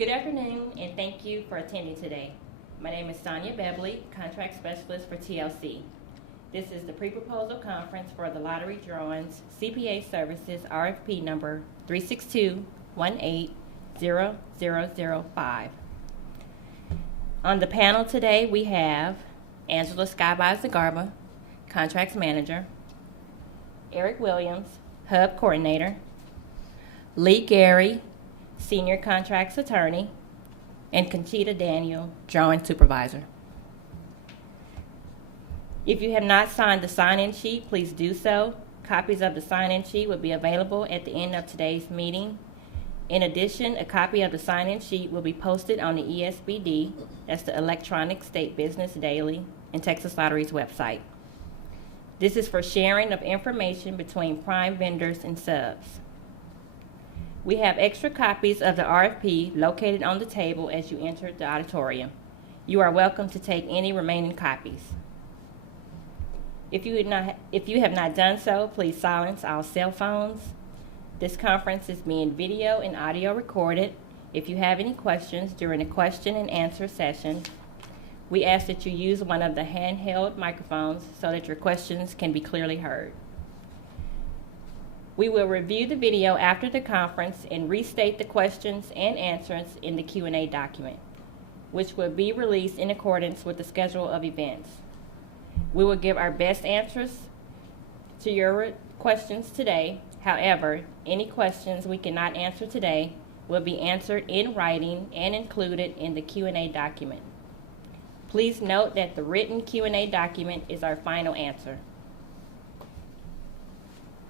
Good afternoon, and thank you for attending today. My name is Sonia Bebley, Contract Specialist for TLC. This is the pre-proposal conference for the Lottery Drawings CPA Services RFP number 362-18-0005. On the panel today, we have Angela Skyby-Zagarba, Contracts Manager, Eric Williams, Hub Coordinator, Lee Gary, Senior Contracts Attorney, and Conchita Daniel, Drawing Supervisor. If you have not signed the sign-in sheet, please do so. Copies of the sign-in sheet will be available at the end of today's meeting. In addition, a copy of the sign-in sheet will be posted on the ESBD, that's the Electronic State Business Daily, and Texas Lottery's website. This is for sharing of information between prime vendors and subs. We have extra copies of the RFP located on the table as you enter the auditorium. You are welcome to take any remaining copies. If you have not done so, please silence all cell phones. This conference is being video and audio recorded. If you have any questions during the question and answer session, we ask that you use one of the handheld microphones so that your questions can be clearly heard. We will review the video after the conference and restate the questions and answers in the Q&A document, which will be released in accordance with the schedule of events. We will give our best answers to your questions today. However, any questions we cannot answer today will be answered in writing and included in the Q&A document. Please note that the written Q&A document is our final answer.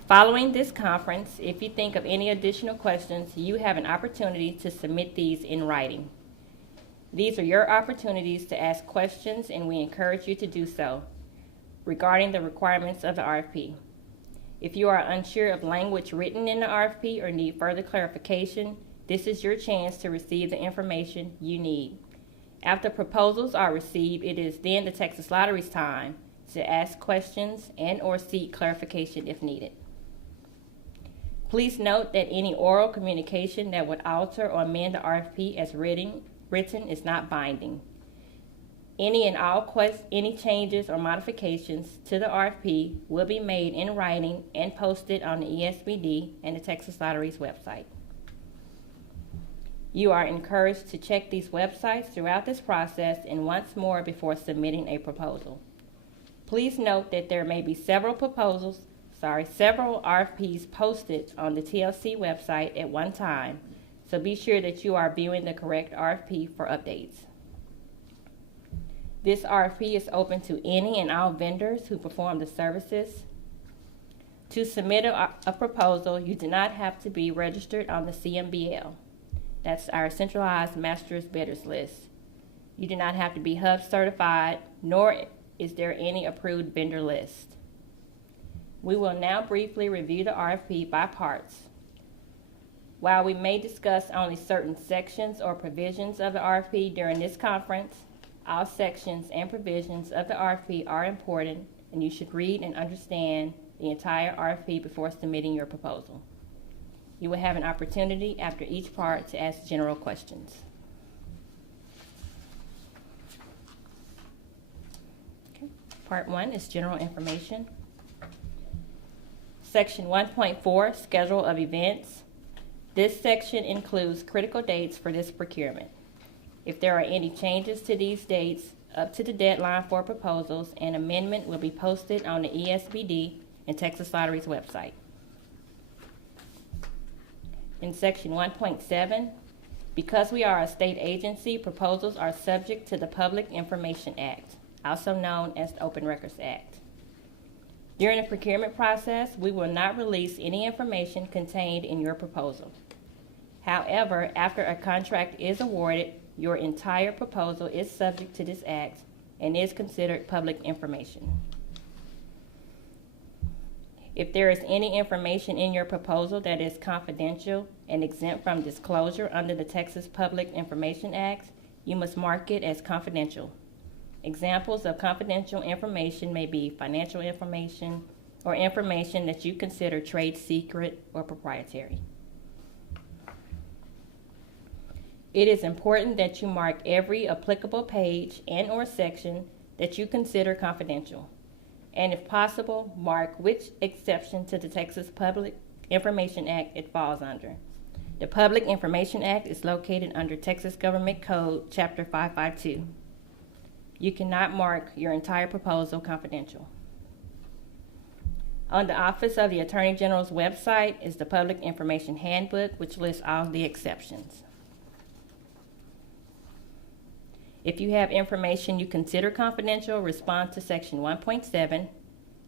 Following this conference, if you think of any additional questions, you have an opportunity to submit these in writing. These are your opportunities to ask questions, and we encourage you to do so regarding the requirements of the RFP. If you are unsure of language written in the RFP or need further clarification, this is your chance to receive the information you need. After proposals are received, it is then the Texas Lottery's time to ask questions and or seek clarification if needed. Please note that any oral communication that would alter or amend the RFP as written is not binding. Any and all any changes or modifications to the RFP will be made in writing and posted on the ESBD and the Texas Lottery's website. You are encouraged to check these websites throughout this process and once more before submitting a proposal. Please note that there may be several RFPs posted on the TLC website at one time, so be sure that you are viewing the correct RFP for updates. This RFP is open to any and all vendors who perform the services. To submit a proposal, you do not have to be registered on the CMBL. That's our Centralized Master's Bidders List. You do not have to be Hub certified, nor is there any approved vendor list. We will now briefly review the RFP by parts. While we may discuss only certain sections or provisions of the RFP during this conference, all sections and provisions of the RFP are important, and you should read and understand the entire RFP before submitting your proposal. You will have an opportunity after each part to ask general questions. Okay. Part 1 is general information. Section 1.4, Schedule of Events. This section includes critical dates for this procurement. If there are any changes to these dates up to the deadline for proposals, an amendment will be posted on the ESBD and Texas Lottery's website. In Section 1.7, because we are a state agency, proposals are subject to the Public Information Act, also known as the Open Records Act. During the procurement process, we will not release any information contained in your proposal. However, after a contract is awarded, your entire proposal is subject to this act and is considered public information. If there is any information in your proposal that is confidential and exempt from disclosure under the Texas Public Information Act, you must mark it as confidential. Examples of confidential information may be financial information or information that you consider trade secret or proprietary. It is important that you mark every applicable page and/or section that you consider confidential, and if possible, mark which exception to the Texas Public Information Act it falls under. The Public Information Act is located under Texas Government Code, Chapter 552. You cannot mark your entire proposal confidential. On the Office of the Attorney General's website is the Public Information Handbook, which lists all the exceptions. If you have information you consider confidential, respond to Section 1.7,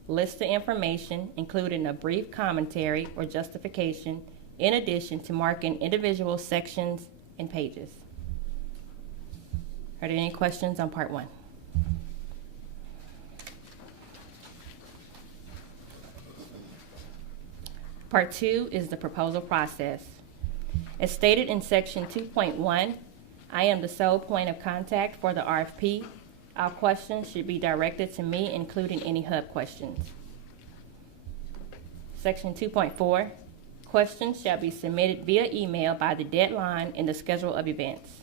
list the information, including a brief commentary or justification, in addition to marking individual sections and pages. Are there any questions on Part 1? Part 2 is the proposal process. As stated in Section 2.1, I am the sole point of contact for the RFP. All questions should be directed to me, including any hub questions. Section 2.4, questions shall be submitted via email by the deadline in the schedule of events.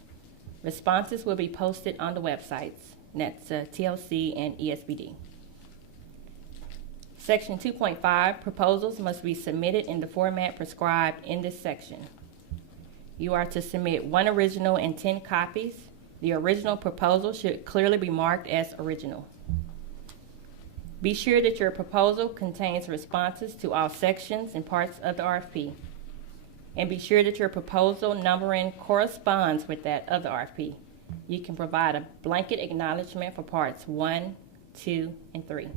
Responses will be posted on the websites, and that's TLC and ESBD. Section 2.5, proposals must be submitted in the format prescribed in this section. You are to submit 1 original and 10 copies. The original proposal should clearly be marked as original. Be sure that your proposal contains responses to all sections and parts of the RFP. And be sure that your proposal numbering corresponds with that of the RFP. You can provide a blanket acknowledgement for parts 1, 2, and 3.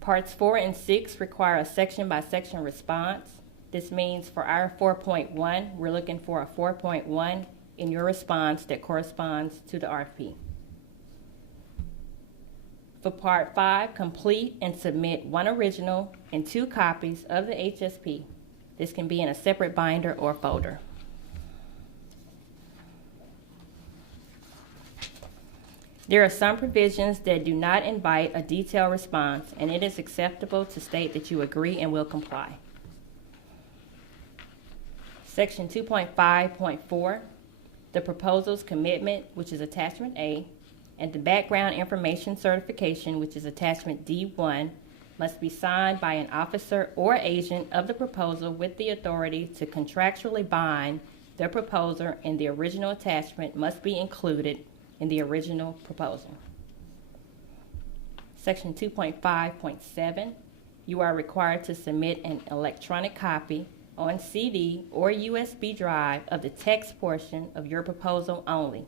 Parts 4 and 6 require a section-by-section response. This means for our 4.1, we're looking for a 4.1 in your response that corresponds to the RFP. For Part 5, complete and submit 1 original and 2 copies of the HSP. This can be in a separate binder or folder. There are some provisions that do not invite a detailed response, and it is acceptable to state that you agree and will comply. Section 2.5.4, the proposal's commitment, which is Attachment A, and the background information certification, which is Attachment D1, must be signed by an officer or agent of the proposal with the authority to contractually bind the proposer, and the original attachment must be included in the original proposal. Section 2.5.7, you are required to submit an electronic copy on CD or USB drive of the text portion of your proposal only.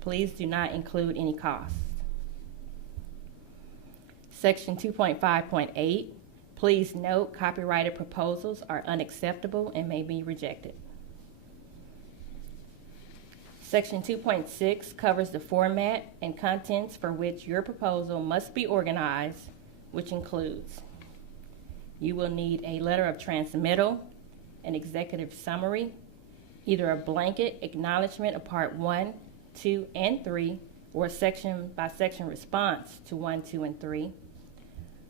Please do not include any costs. Section 2.5.8, please note copyrighted proposals are unacceptable and may be rejected. Section 2.6 covers the format and contents for which your proposal must be organized, which includes: you will need a letter of transmittal, an executive summary, either a blanket acknowledgement of Part 1, 2, and 3, or a section-by-section response to 1, 2, and 3,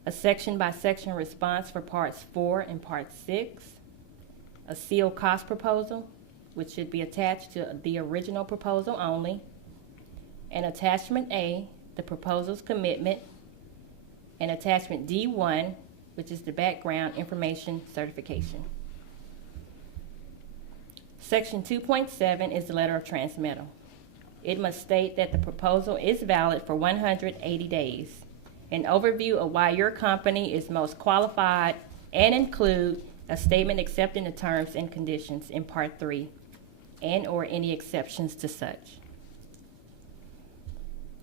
a section-by-section response for Parts 4 and Part 6, a sealed cost proposal, which should be attached to the original proposal only, and Attachment A, the proposal's commitment, and Attachment D1, which is the background information certification. Section 2.7 is the letter of transmittal. It must state that the proposal is valid for 180 days, an overview of why your company is most qualified, and include a statement accepting the terms and conditions in Part 3, and or any exceptions to such.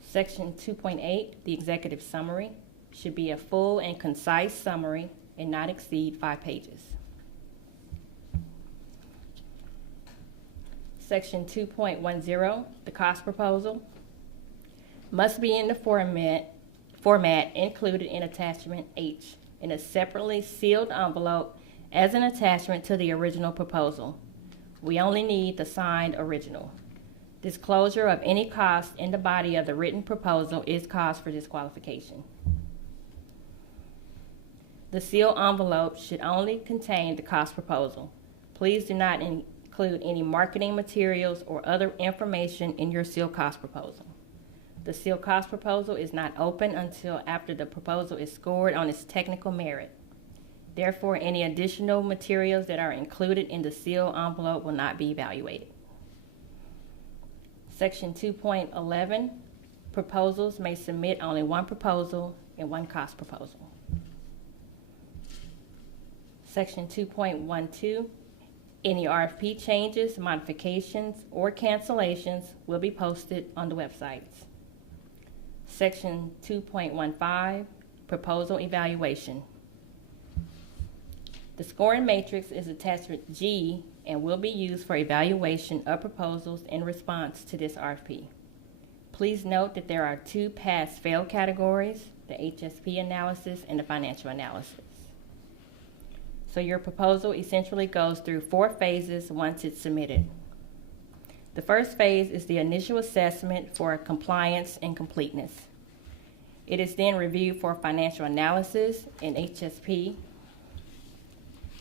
Section 2.8, the executive summary, should be a full and concise summary and not exceed 5 pages. Section 2.10, the cost proposal, must be in the format included in Attachment H in a separately sealed envelope as an attachment to the original proposal. We only need the signed original. Disclosure of any cost in the body of the written proposal is cause for disqualification. The sealed envelope should only contain the cost proposal. Please do not include any marketing materials or other information in your seal cost proposal. The seal cost proposal is not open until after the proposal is scored on its technical merit. Therefore, any additional materials that are included in the seal envelope will not be evaluated. Section 2.11, proposals may submit only one proposal and one cost proposal. Section 2.12, any RFP changes, modifications, or cancellations will be posted on the websites. Section 2.15, proposal evaluation. The scoring matrix is attachment G and will be used for evaluation of proposals in response to this RFP. Please note that there are two pass-fail categories, the HSP analysis and the financial analysis. So your proposal essentially goes through 4 phases once it's submitted. The first phase is the initial assessment for compliance and completeness. It is then reviewed for financial analysis and HSP.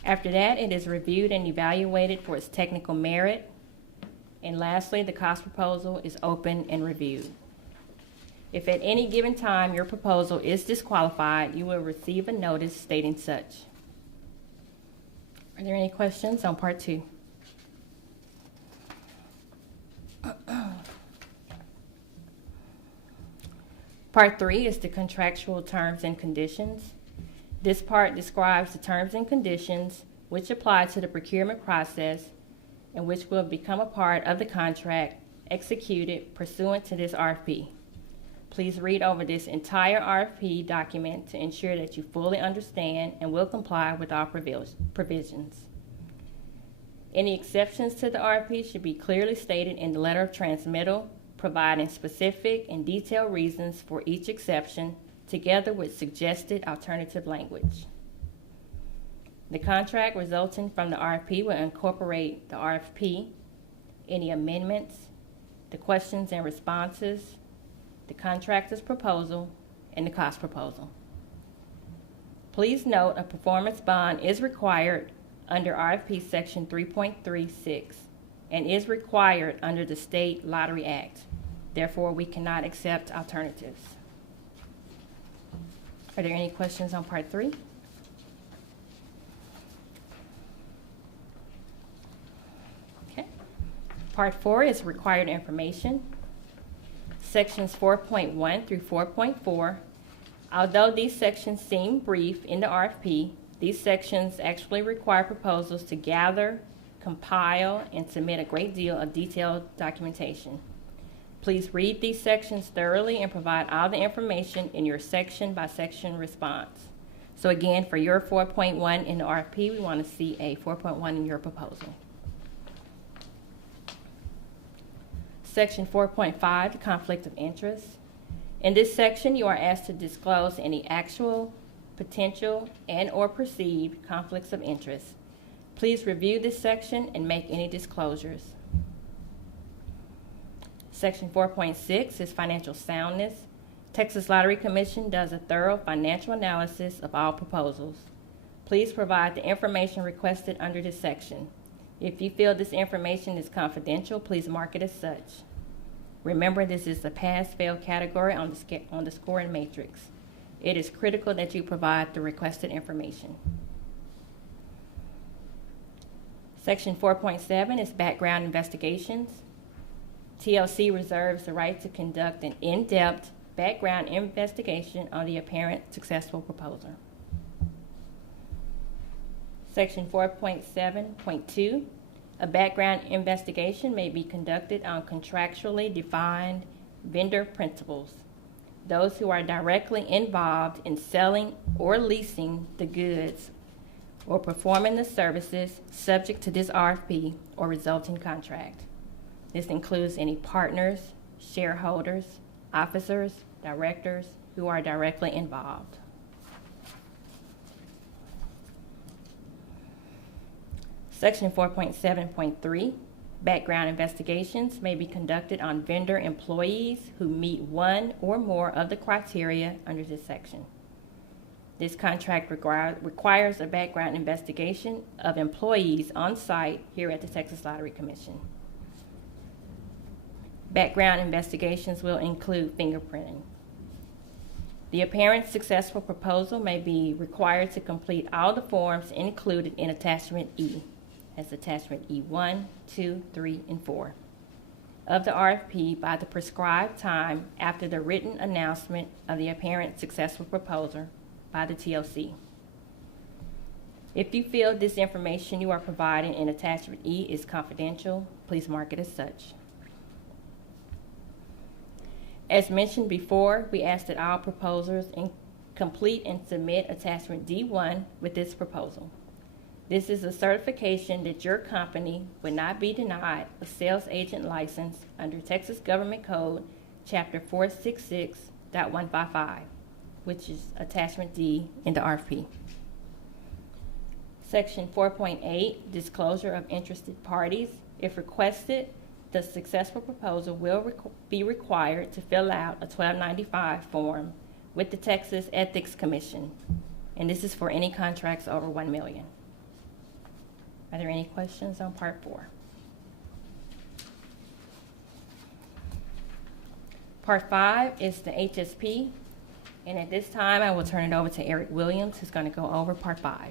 After that, it is reviewed and evaluated for its technical merit. And lastly, the cost proposal is open and reviewed. If at any given time your proposal is disqualified, you will receive a notice stating such. Are there any questions on part 2? Part 3 is the contractual terms and conditions. This part describes the terms and conditions which apply to the procurement process and which will become a part of the contract executed pursuant to this RFP. Please read over this entire RFP document to ensure that you fully understand and will comply with all provisions. Any exceptions to the RFP should be clearly stated in the letter of transmittal, providing specific and detailed reasons for each exception, together with suggested alternative language. The contract resulting from the RFP will incorporate the RFP, any amendments, the questions and responses, the contractor's proposal, and the cost proposal. Please note a performance bond is required under RFP Section 3.36 and is required under the State Lottery Act. Therefore, we cannot accept alternatives. Are there any questions on part 3? Okay. Part 4 is required information. Sections 4.1 through 4.4. Although these sections seem brief in the RFP, these sections actually require proposals to gather, compile, and submit a great deal of detailed documentation. Please read these sections thoroughly and provide all the information in your section-by-section response. So again, for your 4.1 in the RFP, we want to see a 4.1 in your proposal. Section 4.5, the conflict of interest. In this section, you are asked to disclose any actual, potential, and/or perceived conflicts of interest. Please review this section and make any disclosures. Section 4.6 is financial soundness. Texas Lottery Commission does a thorough financial analysis of all proposals. Please provide the information requested under this section. If you feel this information is confidential, please mark it as such. Remember, this is the pass-fail category on the scoring matrix. It is critical that you provide the requested information. Section 4.7 is background investigations. TLC reserves the right to conduct an in-depth background investigation on the apparent successful proposer. Section 4.7.2, a background investigation may be conducted on contractually defined vendor principals, those who are directly involved in selling or leasing the goods or performing the services subject to this RFP or resulting contract. This includes any partners, shareholders, officers, directors who are directly involved. Section 4.7.3, background investigations may be conducted on vendor employees who meet one or more of the criteria under this section. This contract requires a background investigation of employees on site here at the Texas Lottery Commission. Background investigations will include fingerprinting. The apparent successful proposal may be required to complete all the forms included in Attachment E, as Attachment E1, 2, 3, and 4, of the RFP by the prescribed time after the written announcement of the apparent successful proposal by the TLC. If you feel this information you are providing in Attachment E is confidential, please mark it as such. As mentioned before, we ask that all proposers complete and submit Attachment D1 with this proposal. This is a certification that your company would not be denied a sales agent license under Texas Government Code, Chapter 466.155, which is Attachment D in the RFP. Section 4.8, Disclosure of Interested Parties. If requested, the successful proposal will be required to fill out a 1295 form with the Texas Ethics Commission, and this is for any contracts over $1 million. Are there any questions on Part 4? Part 5 is the HSP, and at this time I will turn it over to Eric Williams, who's going to go over Part 5.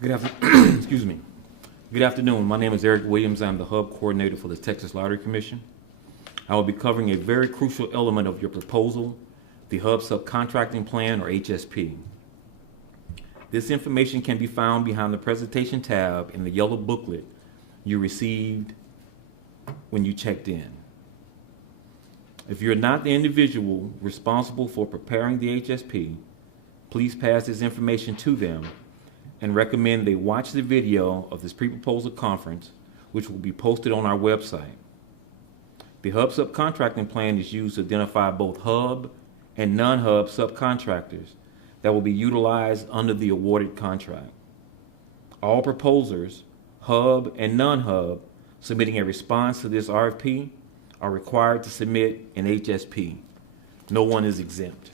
Good afternoon. Excuse me. Good afternoon. My name is Eric Williams. I'm the Hub Coordinator for the Texas Lottery Commission. I will be covering a very crucial element of your proposal, the Hub Subcontracting Plan, or HSP. This information can be found behind the Presentation tab in the yellow booklet you received when you checked in. If you're not the individual responsible for preparing the HSP, please pass this information to them and recommend they watch the video of this pre-proposal conference, which will be posted on our website. The Hub Subcontracting Plan is used to identify both Hub and non-Hub subcontractors that will be utilized under the awarded contract. All proposers, Hub and non-Hub, submitting a response to this RFP are required to submit an HSP. No one is exempt.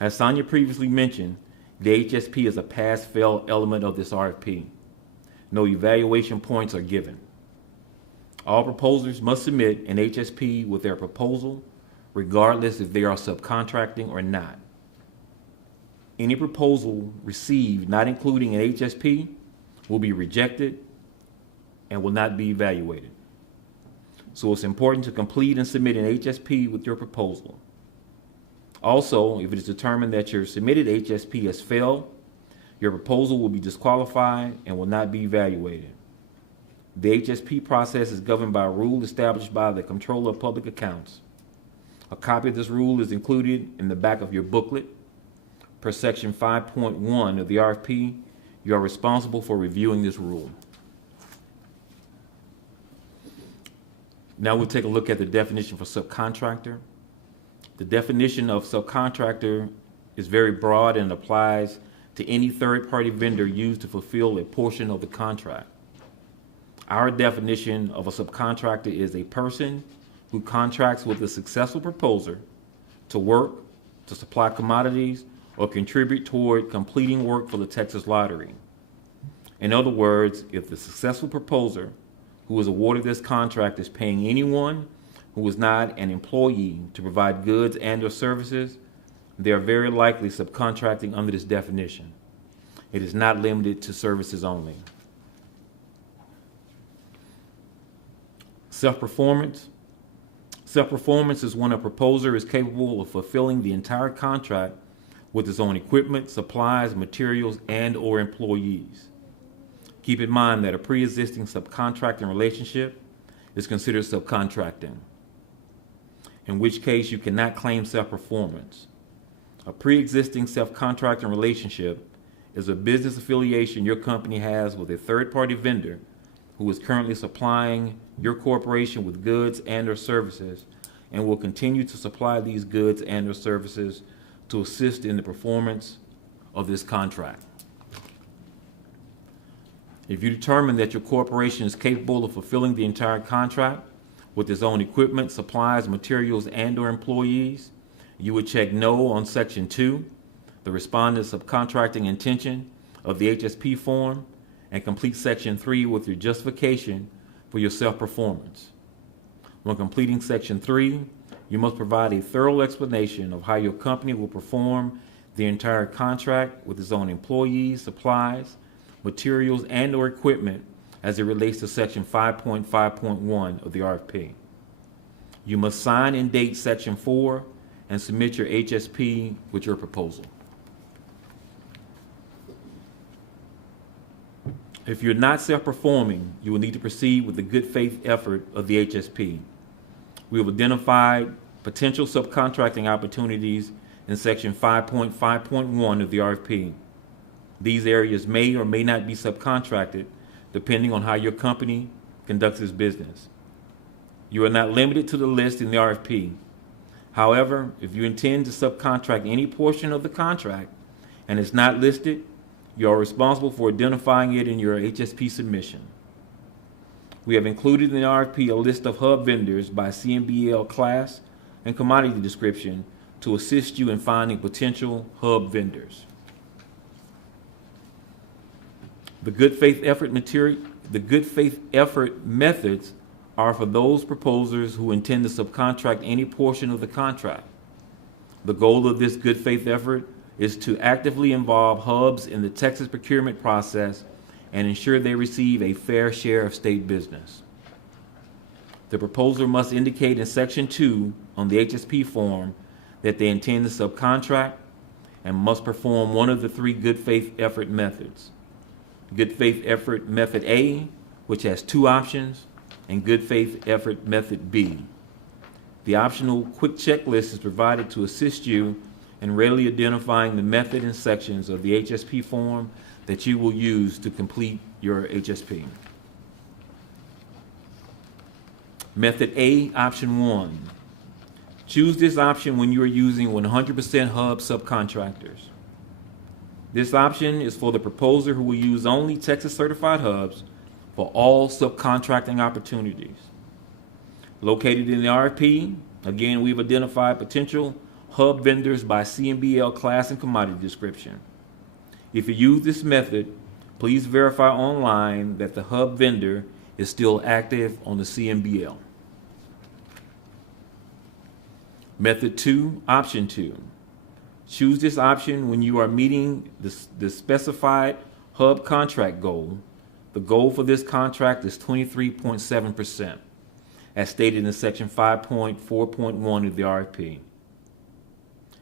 As Sonia previously mentioned, the HSP is a pass-fail element of this RFP. No evaluation points are given. All proposers must submit an HSP with their proposal, regardless if they are subcontracting or not. Any proposal received not including an HSP will be rejected and will not be evaluated. So it's important to complete and submit an HSP with your proposal. Also, if it is determined that your submitted HSP has failed, your proposal will be disqualified and will not be evaluated. The HSP process is governed by a rule established by the Comptroller of Public Accounts. A copy of this rule is included in the back of your booklet. Per Section 5.1 of the RFP, you are responsible for reviewing this rule. Now we'll take a look at the definition for subcontractor. The definition of subcontractor is very broad and applies to any third-party vendor used to fulfill a portion of the contract. Our definition of a subcontractor is a person who contracts with a successful proposer to work, to supply commodities, or contribute toward completing work for the Texas Lottery. In other words, if the successful proposer who is awarded this contract is paying anyone who is not an employee to provide goods and/or services, they are very likely subcontracting under this definition. It is not limited to services only. Self-performance. Self-performance is when a proposer is capable of fulfilling the entire contract with his own equipment, supplies, materials, and/or employees. Keep in mind that a pre-existing subcontracting relationship is considered subcontracting, in which case you cannot claim self-performance. A pre-existing self-contracting relationship is a business affiliation your company has with a third-party vendor who is currently supplying your corporation with goods and/or services and will continue to supply these goods and/or services to assist in the performance of this contract. If you determine that your corporation is capable of fulfilling the entire contract with its own equipment, supplies, materials, and/or employees, You would check no on Section 2, the respondent's subcontracting intention of the HSP form, and complete Section 3 with your justification for your self-performance. When completing Section 3, you must provide a thorough explanation of how your company will perform the entire contract with its own employees, supplies, materials, and/or equipment as it relates to Section 5.5.1 of the RFP. You must sign and date Section 4 and submit your HSP with your proposal. If you're not self-performing, you will need to proceed with the good faith effort of the HSP. We have identified potential subcontracting opportunities in Section 5.5.1 of the RFP. These areas may or may not be subcontracted depending on how your company conducts its business. You are not limited to the list in the RFP. However, if you intend to subcontract any portion of the contract and it's not listed, you are responsible for identifying it in your HSP submission. We have included in the RFP a list of hub vendors by CMBL class and commodity description to assist you in finding potential hub vendors. The good faith effort methods are for those proposers who intend to subcontract any portion of the contract. The goal of this good faith effort is to actively involve hubs in the Texas procurement process and ensure they receive a fair share of state business. The proposer must indicate in Section 2 on the HSP form that they intend to subcontract and must perform one of the three good faith effort methods. Good faith effort method A, which has two options, and good faith effort method B. The optional quick checklist is provided to assist you in readily identifying the method and sections of the HSP form that you will use to complete your HSP. Method A, option 1. Choose this option when you are using 100% hub subcontractors. This option is for the proposer who will use only Texas certified hubs for all subcontracting opportunities. Located in the RFP, again, we've identified potential hub vendors by CMBL class and commodity description. If you use this method, please verify online that the hub vendor is still active on the CMBL. Method 2, option 2. Choose this option when you are meeting the specified hub contract goal. The goal for this contract is 23.7%, as stated in Section 5.4.1 of the RFP.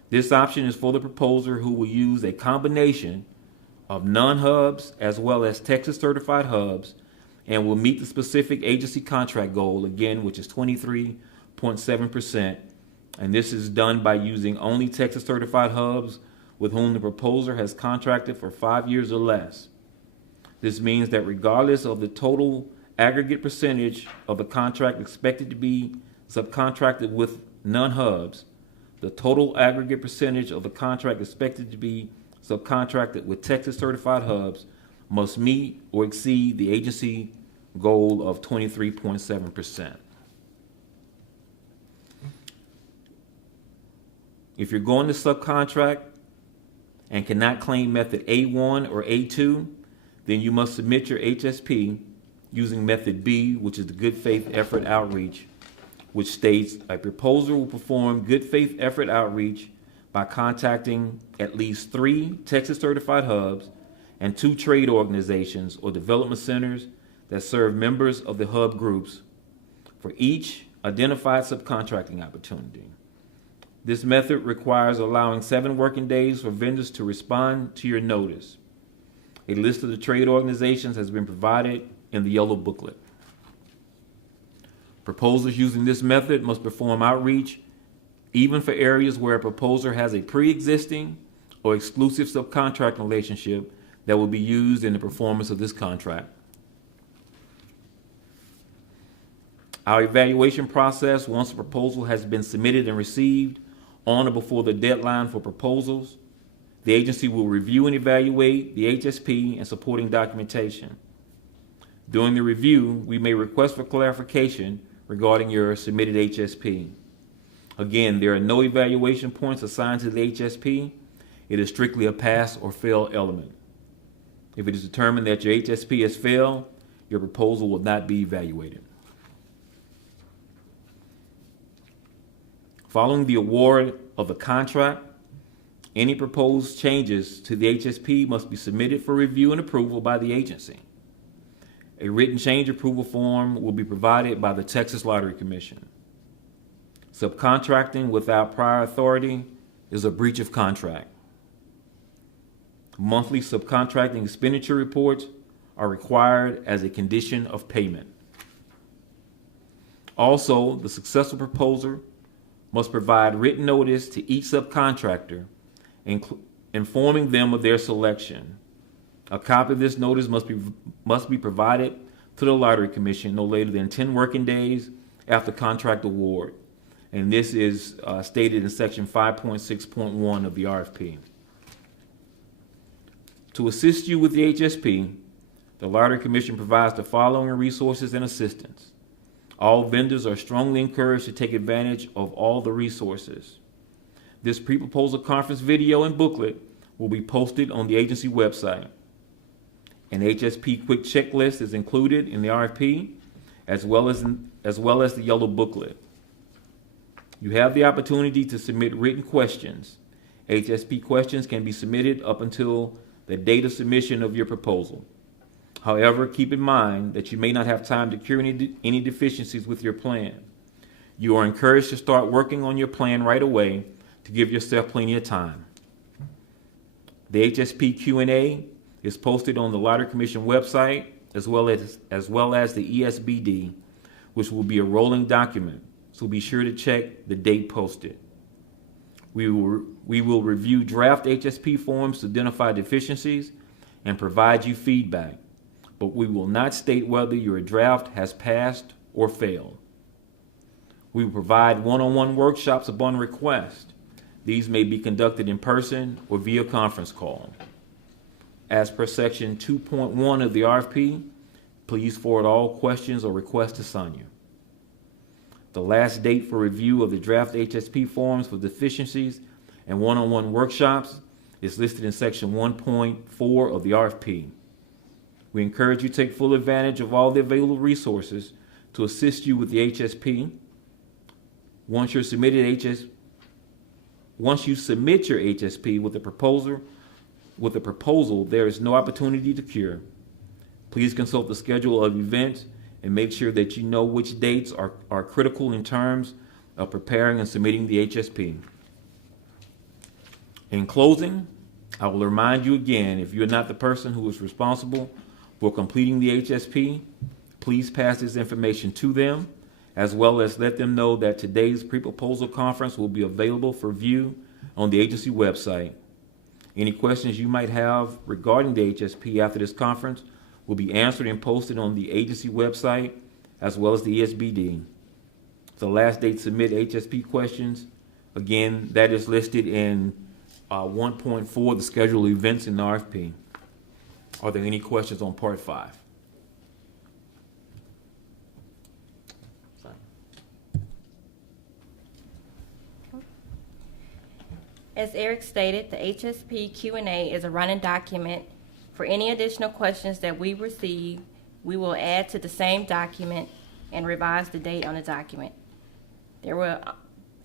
This option is for the proposer who will use a combination of non-hubs as well as Texas certified hubs and will meet the specific agency contract goal, again, which is 23.7%. And this is done by using only Texas certified hubs with whom the proposer has contracted for 5 years or less. This means that regardless of the total aggregate percentage of the contract expected to be subcontracted with non-hubs, the total aggregate percentage of the contract expected to be subcontracted with Texas certified hubs must meet or exceed the agency goal of 23.7%. If you're going to subcontract and cannot claim method A1 or A2, then you must submit your HSP using method B, which is the good faith effort outreach, which states a proposer will perform good faith effort outreach by contacting at least 3 Texas certified hubs and 2 trade organizations or development centers that serve members of the hub groups for each identified subcontracting opportunity. This method requires allowing 7 working days for vendors to respond to your notice. A list of the trade organizations has been provided in the yellow booklet. Proposers using this method must perform outreach even for areas where a proposer has a pre-existing or exclusive subcontract relationship that will be used in the performance of this contract. Our evaluation process, once a proposal has been submitted and received on or before the deadline for proposals, the agency will review and evaluate the HSP and supporting documentation. During the review, we may request for clarification regarding your submitted HSP. Again, there are no evaluation points assigned to the HSP. It is strictly a pass or fail element. If it is determined that your HSP has failed, your proposal will not be evaluated. Following the award of the contract, any proposed changes to the HSP must be submitted for review and approval by the agency. A written change approval form will be provided by the Texas Lottery Commission. Subcontracting without prior authority is a breach of contract. Monthly subcontracting expenditure reports are required as a condition of payment. Also, the successful proposer must provide written notice to each subcontractor, informing them of their selection. A copy of this notice must be provided to the Lottery Commission no later than 10 working days after contract award. And this is stated in section 5.6.1 of the RFP. To assist you with the HSP, the Lottery Commission provides the following resources and assistance. All vendors are strongly encouraged to take advantage of all the resources. This pre-proposal conference video and booklet will be posted on the agency website. An HSP quick checklist is included in the RFP, as well as the yellow booklet. You have the opportunity to submit written questions. HSP questions can be submitted up until the date of submission of your proposal. However, keep in mind that you may not have time to cure any deficiencies with your plan. You are encouraged to start working on your plan right away to give yourself plenty of time. The HSP Q&A is posted on the Lottery Commission website as well as the ESBD, which will be a rolling document, so be sure to check the date posted. We will review draft HSP forms to identify deficiencies and provide you feedback, but we will not state whether your draft has passed or failed. We will provide one-on-one workshops upon request. These may be conducted in person or via conference call. As per section 2.1 of the RFP, please forward all questions or requests to Sonia. The last date for review of the draft HSP forms for deficiencies and one-on-one workshops is listed in section 1.4 of the RFP. We encourage you to take full advantage of all the available resources to assist you with the HSP. Once you submit your HSP with a proposal, there is no opportunity to cure. Please consult the schedule of events and make sure that you know which dates are critical in terms of preparing and submitting the HSP. In closing, I will remind you again, if you are not the person who is responsible for completing the HSP, please pass this information to them, as well as let them know that today's pre-proposal conference will be available for view on the agency website. Any questions you might have regarding the HSP after this conference will be answered and posted on the agency website as well as the ESBD. The last date to submit HSP questions, again, that is listed in 1.4, the schedule of events in the RFP. Are there any questions on part 5? As Eric stated, the HSP Q&A is a running document. For any additional questions that we receive, we will add to the same document and revise the date on the document. There will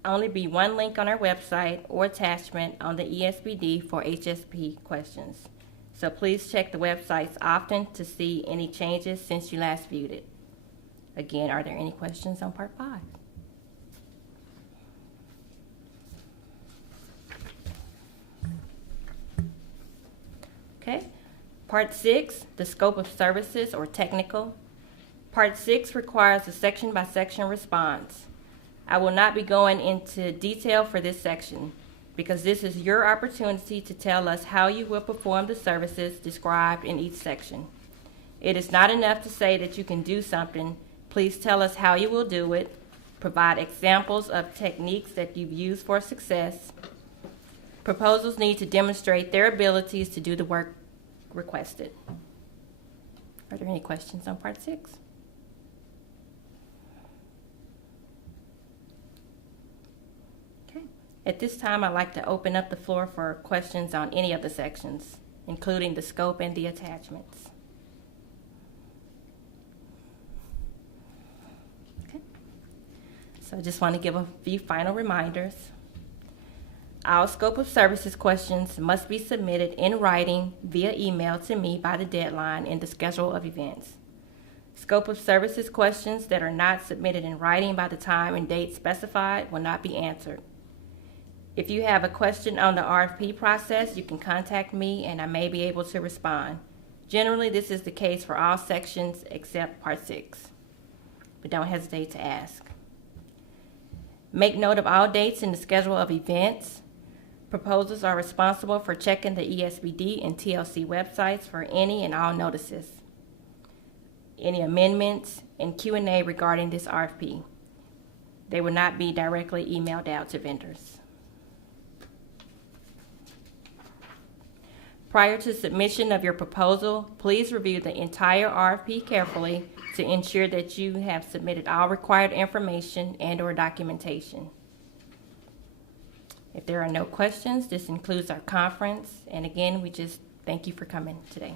only be one link on our website or attachment on the ESBD for HSP questions. So please check the websites often to see any changes since you last viewed it. Again, are there any questions on part 5? Okay. Part 6, the scope of services or technical. Part 6 requires a section-by-section response. I will not be going into detail for this section because this is your opportunity to tell us how you will perform the services described in each section. It is not enough to say that you can do something. Please tell us how you will do it. Provide examples of techniques that you've used for success. Proposals need to demonstrate their abilities to do the work requested. Are there any questions on part 6? At this time, I'd like to open up the floor for questions on any of the sections, including the scope and the attachments. Okay. So I just want to give a few final reminders. All scope of services questions must be submitted in writing via email to me by the deadline in the schedule of events. Scope of services questions that are not submitted in writing by the time and date specified will not be answered. If you have a question on the RFP process, you can contact me and I may be able to respond. Generally, this is the case for all sections except Part 6, but don't hesitate to ask. Make note of all dates in the schedule of events. Proposals are responsible for checking the ESBD and TLC websites for any and all notices, any amendments, and Q&A regarding this RFP. They will not be directly emailed out to vendors. Prior to submission of your proposal, please review the entire RFP carefully to ensure that you have submitted all required information and/or documentation. If there are no questions, this concludes our conference. And again, we just thank you for coming today.